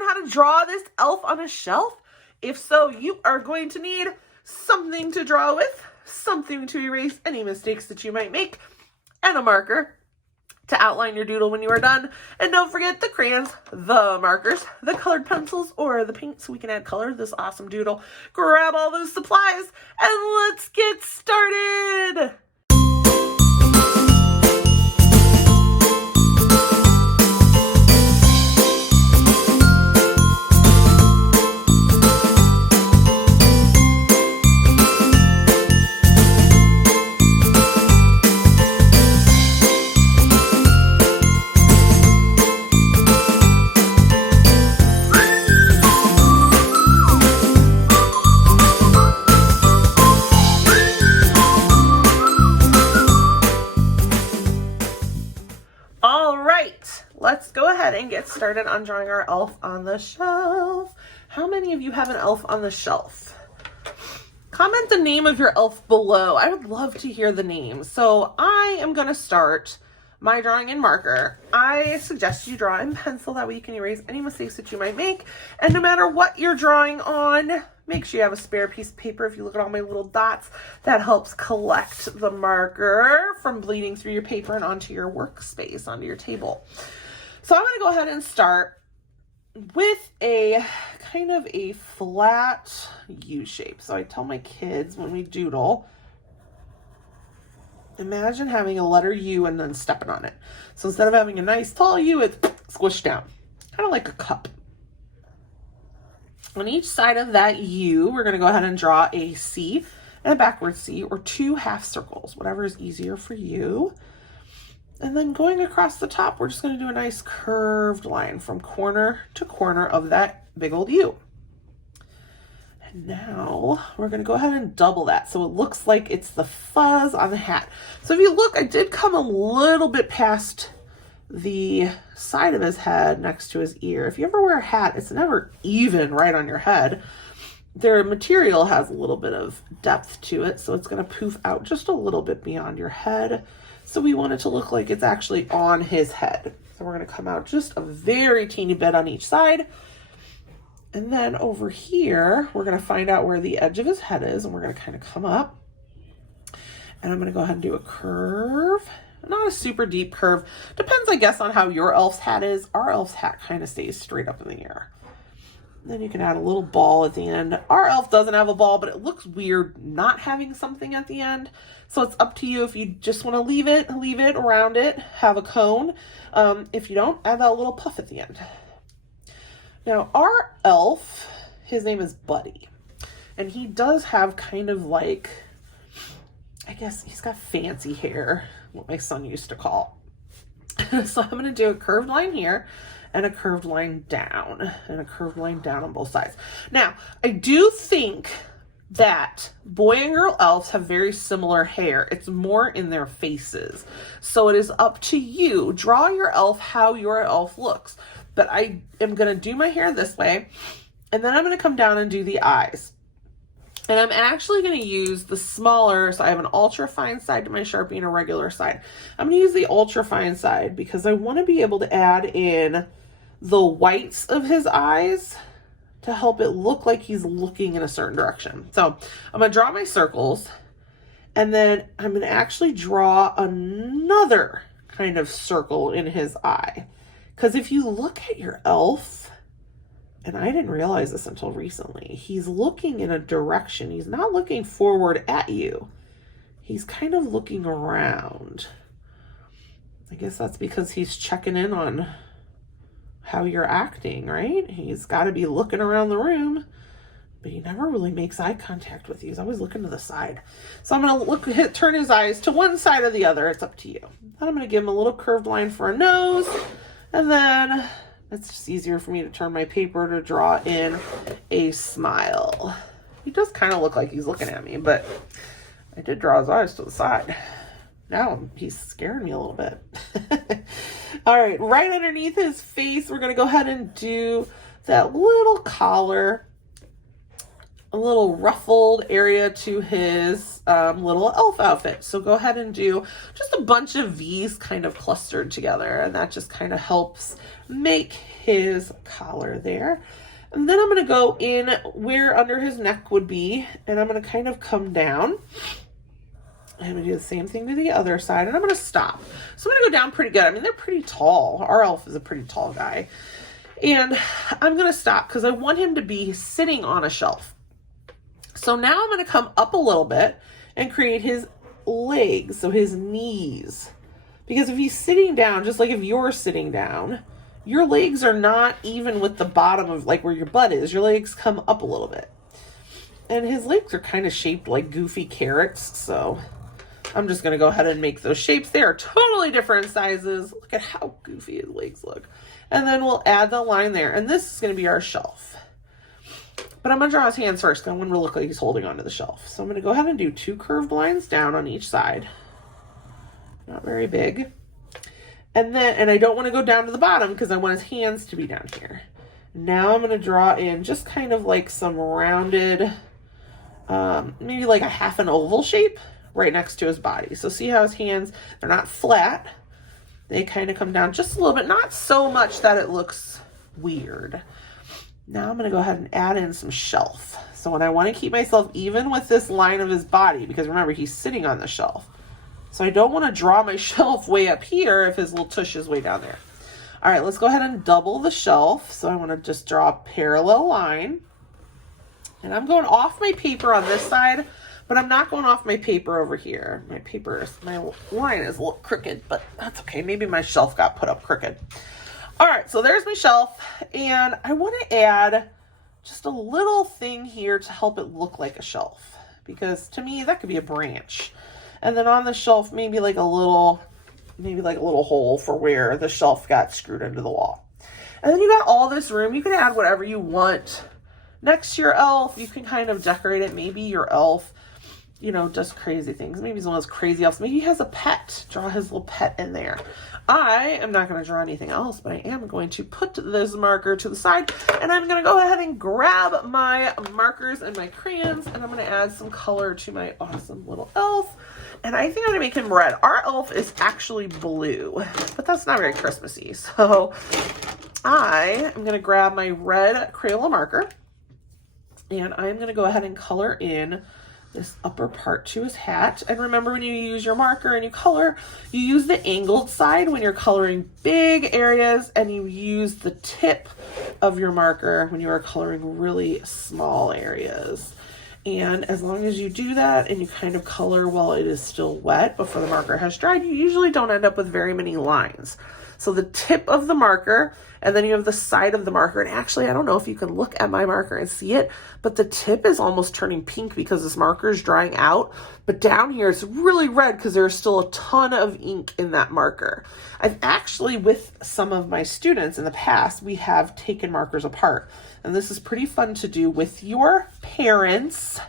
learn how to draw this elf on a shelf? If so, you are going to need something to draw with, something to erase any mistakes that you might make, and a marker to outline your doodle when you are done. And don't forget the crayons, the markers, the colored pencils, or the paint so we can add color to this awesome doodle. Grab all those supplies and let's get started. Let's go ahead and get started on drawing our elf on the shelf. How many of you have an elf on the shelf? Comment the name of your elf below. I would love to hear the name. So I am going to start my drawing in marker. I suggest you draw in pencil. That way you can erase any mistakes that you might make. And no matter what you're drawing on, make sure you have a spare piece of paper. If you look at all my little dots, that helps collect the marker from bleeding through your paper and onto your workspace, onto your table. So I'm going to go ahead and start with a kind of a flat U shape. So I tell my kids when we doodle, imagine having a letter U and then stepping on it. So instead of having a nice tall U, it's squished down, kind of like a cup. On each side of that U, we're going to go ahead and draw a C and a backward C, or two half circles, whatever is easier for you. And then going across the top, we're just going to do a nice curved line from corner to corner of that big old U. And now we're going to go ahead and double that so it looks like it's the fuzz on the hat. So if you look, I did come a little bit past the side of his head next to his ear. If you ever wear a hat, it's never even right on your head. Their material has a little bit of depth to it, so it's going to poof out just a little bit beyond your head. So we want it to look like it's actually on his head. So we're going to come out just a very teeny bit on each side. And then over here, we're going to find out where the edge of his head is, and we're going to kind of come up. And I'm going to go ahead and do a curve. Not a super deep curve. Depends, I guess, on how your elf's hat is. Our elf's hat kind of stays straight up in the air. Then you can add a little ball at the end. Our elf doesn't have a ball, but it looks weird not having something at the end. So it's up to you if you just want to leave it around it, have a cone. If you don't, add that little puff at the end. Now our elf, his name is Buddy, and he does have kind of like, I guess he's got fancy hair, what my son used to call. So I'm going to do a curved line here, and a curved line down, and a curved line down on both sides. Now, I do think that boy and girl elves have very similar hair. It's more in their faces. So it is up to you. Draw your elf how your elf looks. But I am going to do my hair this way, and then I'm going to come down and do the eyes. And I'm actually going to use the smaller, so I have an ultra fine side to my Sharpie and a regular side. I'm going to use the ultra fine side because I want to be able to add in the whites of his eyes to help it look like he's looking in a certain direction. So I'm going to draw my circles, and then I'm going to actually draw another kind of circle in his eye. Because if you look at your elf, and I didn't realize this until recently, he's looking in a direction. He's not looking forward at you. He's kind of looking around. I guess that's because he's checking in on how you're acting, right? He's got to be looking around the room, but he never really makes eye contact with you. He's always looking to the side. So I'm going to turn his eyes to one side or the other. It's up to you. Then I'm going to give him a little curved line for a nose, and then it's just easier for me to turn my paper to draw in a smile. He does kind of look like he's looking at me, but I did draw his eyes to the side. Now he's scaring me a little bit. All right, right underneath his face, we're going to go ahead and do that little collar, a little ruffled area to his little elf outfit. So go ahead and do just a bunch of V's kind of clustered together, and that just kind of helps make his collar there. And then I'm going to go in where under his neck would be, and I'm going to kind of come down. I'm going to do the same thing to the other side, and I'm going to stop. So I'm going to go down pretty good. I mean, they're pretty tall. Our elf is a pretty tall guy. And I'm going to stop because I want him to be sitting on a shelf. So now I'm going to come up a little bit and create his legs, so his knees. Because if he's sitting down, just like if you're sitting down, your legs are not even with the bottom of like where your butt is. Your legs come up a little bit. And his legs are kind of shaped like goofy carrots, so I'm just going to go ahead and make those shapes. They are totally different sizes. Look at how goofy his legs look. And then we'll add the line there. And this is going to be our shelf. But I'm going to draw his hands first, because I want him to look like he's holding onto the shelf. So I'm going to go ahead and do 2 curved lines down on each side. Not very big. And I don't want to go down to the bottom because I want his hands to be down here. Now I'm going to draw in just kind of like some rounded, maybe like a half an oval shape right next to his body. So see how his hands, they're not flat. They kind of come down just a little bit, not so much that it looks weird. Now I'm going to go ahead and add in some shelf. So when I want to keep myself even with this line of his body, because remember, he's sitting on the shelf. So I don't want to draw my shelf way up here if his little tush is way down there. All right, let's go ahead and double the shelf. So I want to just draw a parallel line. And I'm going off my paper on this side, but I'm not going off my paper over here. My line is a little crooked, but that's okay. Maybe my shelf got put up crooked. All right, so there's my shelf. And I want to add just a little thing here to help it look like a shelf. Because to me, that could be a branch. And then on the shelf, maybe like a little hole for where the shelf got screwed into the wall. And then you got all this room. You can add whatever you want next to your elf. You can kind of decorate it. Maybe your elf, does crazy things. Maybe he's one of those crazy elves. Maybe he has a pet. Draw his little pet in there. I am not going to draw anything else, but I am going to put this marker to the side, and I'm going to go ahead and grab my markers and my crayons, and I'm going to add some color to my awesome little elf. And I think I'm going to make him red. Our elf is actually blue, but that's not very Christmassy. So I am going to grab my red Crayola marker, and I'm going to go ahead and color in this upper part to his hat. And remember, when you use your marker and you color, you use the angled side when you're coloring big areas, and you use the tip of your marker when you are coloring really small areas. And as long as you do that and you kind of color while it is still wet before the marker has dried, you usually don't end up with very many lines. So the tip of the marker, and then you have the side of the marker. And actually, I don't know if you can look at my marker and see it, but the tip is almost turning pink because this marker is drying out. But down here, it's really red because there's still a ton of ink in that marker. I've actually, with some of my students in the past, we have taken markers apart. And this is pretty fun to do with your parents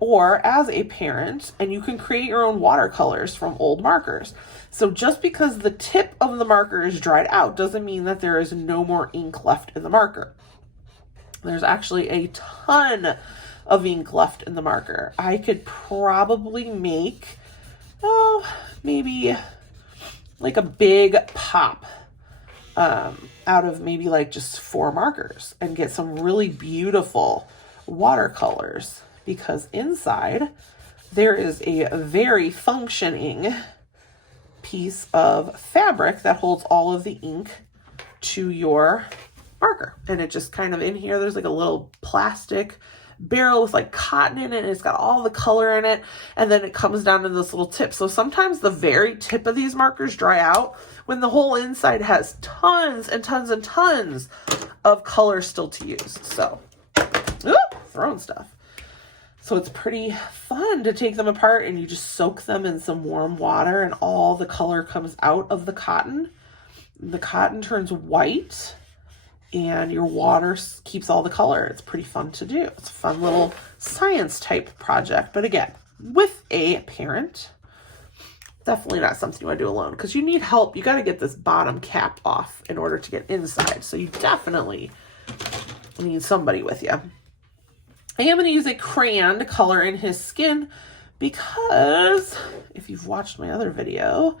or as a parent, and you can create your own watercolors from old markers. So just because the tip of the marker is dried out doesn't mean that there is no more ink left in the marker. There's actually a ton of ink left in the marker. I could probably make, maybe like a big pop out of maybe like just 4 markers and get some really beautiful watercolors, because inside there is a very functioning piece of fabric that holds all of the ink to your marker. And it just kind of in here, there's like a little plastic barrel with like cotton in it, and it's got all the color in it, and then it comes down to this little tip. So sometimes the very tip of these markers dry out when the whole inside has tons and tons and tons of color still to use. So, throwing stuff. So it's pretty fun to take them apart, and you just soak them in some warm water, and all the color comes out of the cotton. The cotton turns white, and your water keeps all the color. It's pretty fun to do. It's a fun little science type project. But again, with a parent, definitely not something you want to do alone, because you need help. You got to get this bottom cap off in order to get inside. So you definitely need somebody with you. I am going to use a crayon to color in his skin, because if you've watched my other video,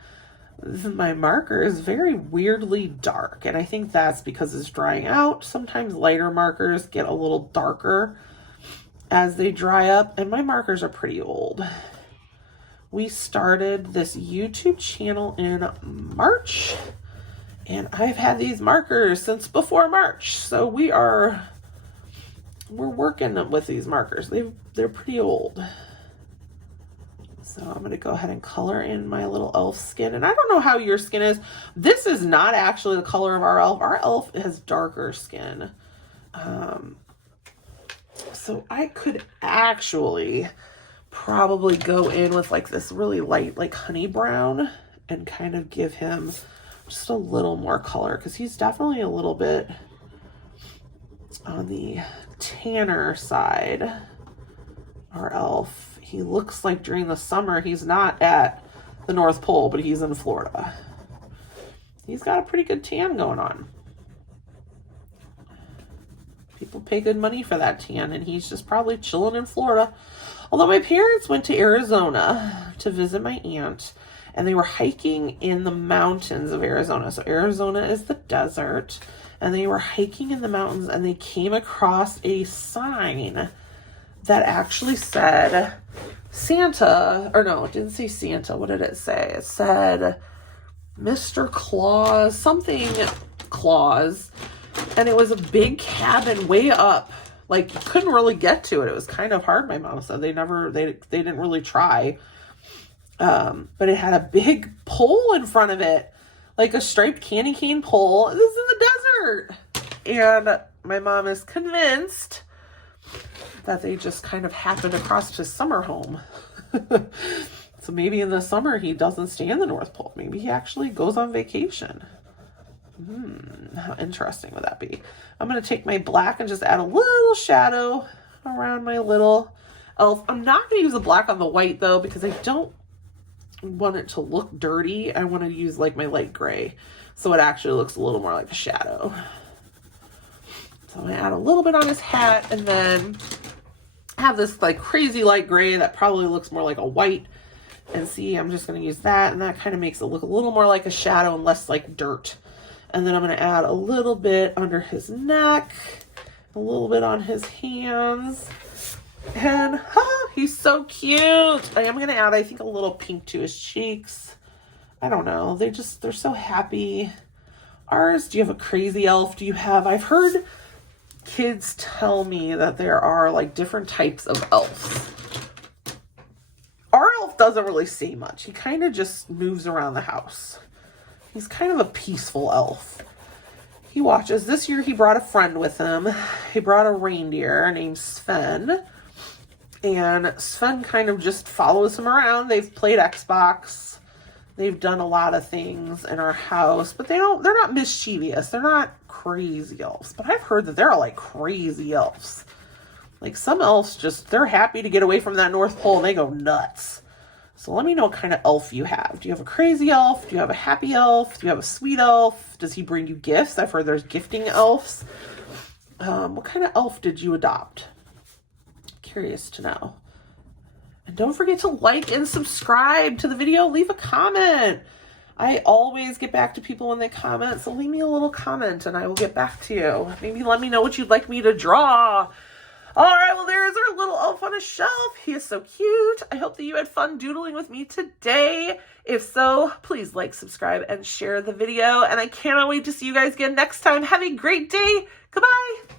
My marker is very weirdly dark, and I think that's because it's drying out. Sometimes lighter markers get a little darker as they dry up, and my markers are pretty old. We started this YouTube channel in March, and I've had these markers since before March, so we're working with these markers. They're pretty old. So I'm going to go ahead and color in my little elf skin. And I don't know how your skin is. This is not actually the color of our elf. Our elf has darker skin. So I could actually probably go in with like this really light, like honey brown, and kind of give him just a little more color, because he's definitely a little bit on the tanner side. Our elf, he looks like during the summer he's not at the North Pole, but he's in Florida. He's got a pretty good tan going on. People pay good money for that tan, and he's just probably chilling in Florida. Although my parents went to Arizona to visit my aunt, and they were hiking in the mountains of Arizona. So Arizona is the desert, and they were hiking in the mountains, and they came across a sign that actually said Santa, or no, it didn't say Santa. What did it say? It said Mr. Claus, something Claus, and it was a big cabin way up. Like, you couldn't really get to it. It was kind of hard, my mom said. They didn't really try. But it had a big pole in front of it, like a striped candy cane pole. This is in the desert. And my mom is convinced that they just kind of happened across his summer home. So maybe in the summer he doesn't stay in the North Pole. Maybe he actually goes on vacation. How interesting would that be? I'm going to take my black and just add a little shadow around my little elf. I'm not going to use the black on the white though, because I don't want it to look dirty. I want to use like my light gray, so it actually looks a little more like a shadow. So I'm going to add a little bit on his hat, and then have this like crazy light gray that probably looks more like a white. And see, I'm just going to use that, and that kind of makes it look a little more like a shadow and less like dirt. And then I'm going to add a little bit under his neck, a little bit on his hands. And he's so cute. I am going to add, I think, a little pink to his cheeks. I don't know. They're so happy. Ours, do you have a crazy elf? I've heard kids tell me that there are like different types of elves. Our elf doesn't really say much. He kind of just moves around the house. He's kind of a peaceful elf. He watches. This year he brought a friend with him. He brought a reindeer named Sven. And Sven kind of just follows him around. They've played Xbox. They've done a lot of things in our house. But they're not mischievous. They're not crazy elves. But I've heard that there are like crazy elves. Like some elves they're happy to get away from that North Pole and they go nuts. So let me know what kind of elf you have. Do you have a crazy elf? Do you have a happy elf? Do you have a sweet elf? Does he bring you gifts? I've heard there's gifting elves. What kind of elf did you adopt? Curious to know. And don't forget to like and subscribe to the video. Leave a comment. I always get back to people when they comment. So leave me a little comment and I will get back to you. Maybe let me know what you'd like me to draw. All right, well, there's our little elf on a shelf. He is so cute. I hope that you had fun doodling with me today. If so, please like, subscribe, and share the video. And I cannot wait to see you guys again next time. Have a great day. Goodbye.